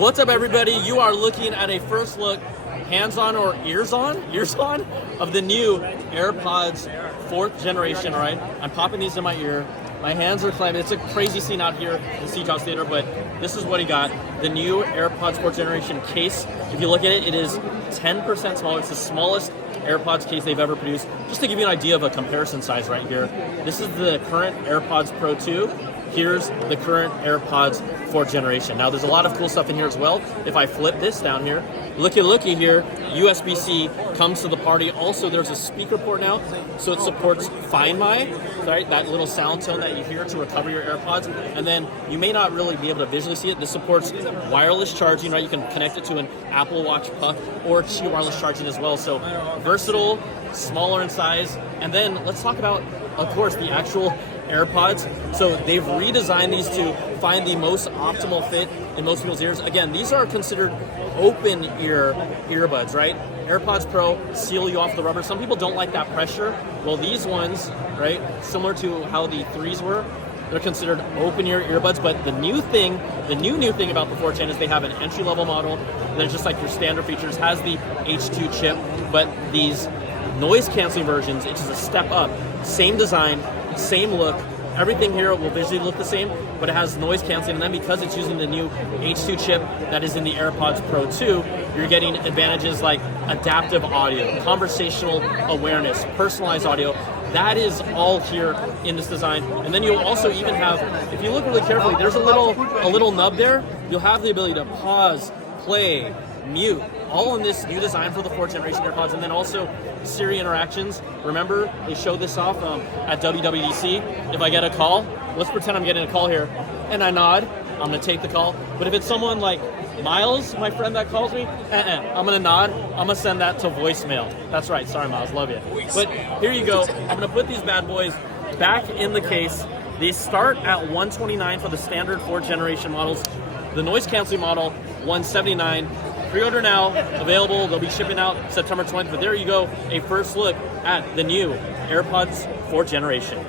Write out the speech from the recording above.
What's up, everybody? You are looking at a first look, hands-on or ears-on of the new AirPods 4th generation, all right? I'm popping these in my ear. My hands are clamming. It's a crazy scene out here in Seajoss Theater, but this is what he got. The new AirPods 4th generation case. If you look at it, it is 10% smaller. It's the smallest AirPods case they've ever produced. Just to give you an idea of a comparison size right here. This is the current AirPods Pro 2. Here's the current AirPods 4th generation. Now, there's a lot of cool stuff in here as well. If I flip this down here, looky here, USB-C comes to the party. Also, there's a speaker port now, so it supports Find My, right? That little sound tone that you hear to recover your AirPods. And then you may not really be able to visually see it. This supports wireless charging, right? You can connect it to an Apple Watch Puck or Qi wireless charging as well. So versatile, smaller in size. And then let's talk about, of course, the actual AirPods. So they've redesigned these to find the most optimal fit in most people's ears. Again, these are considered open ear earbuds, right? AirPods Pro seal you off the rubber. Some people don't like that pressure. Well, these ones, right, similar to how the 3s were, they're considered open ear earbuds. But the new thing about the 4th gen is they have an entry-level model that's just like your standard features, has the H2 chip, but these noise canceling versions, it's just a step up. Same design, same look, everything here will visually look the same, but it has noise canceling, and then because it's using the new H2 chip that is in the AirPods Pro 2, you're getting advantages like adaptive audio, conversational awareness, personalized audio. That is all here in this design. And then you'll also even have, if you look really carefully, there's a little nub there. You'll have the ability to pause, play, mute, all in this new design for the 4th generation AirPods. And then also Siri interactions. Remember, they showed this off at WWDC. If I get a call, let's pretend I'm getting a call here, and I nod, I'm gonna take the call. But if it's someone like Miles, my friend that calls me, I'm gonna nod, I'm gonna send that to voicemail. That's right, sorry Miles, love you. But here you go, I'm gonna put these bad boys back in the case. They start at $129 for the standard 4th generation models. The noise canceling model, $179. Pre-order now, available. They'll be shipping out September 20th. But there you go, a first look at the new AirPods 4th generation.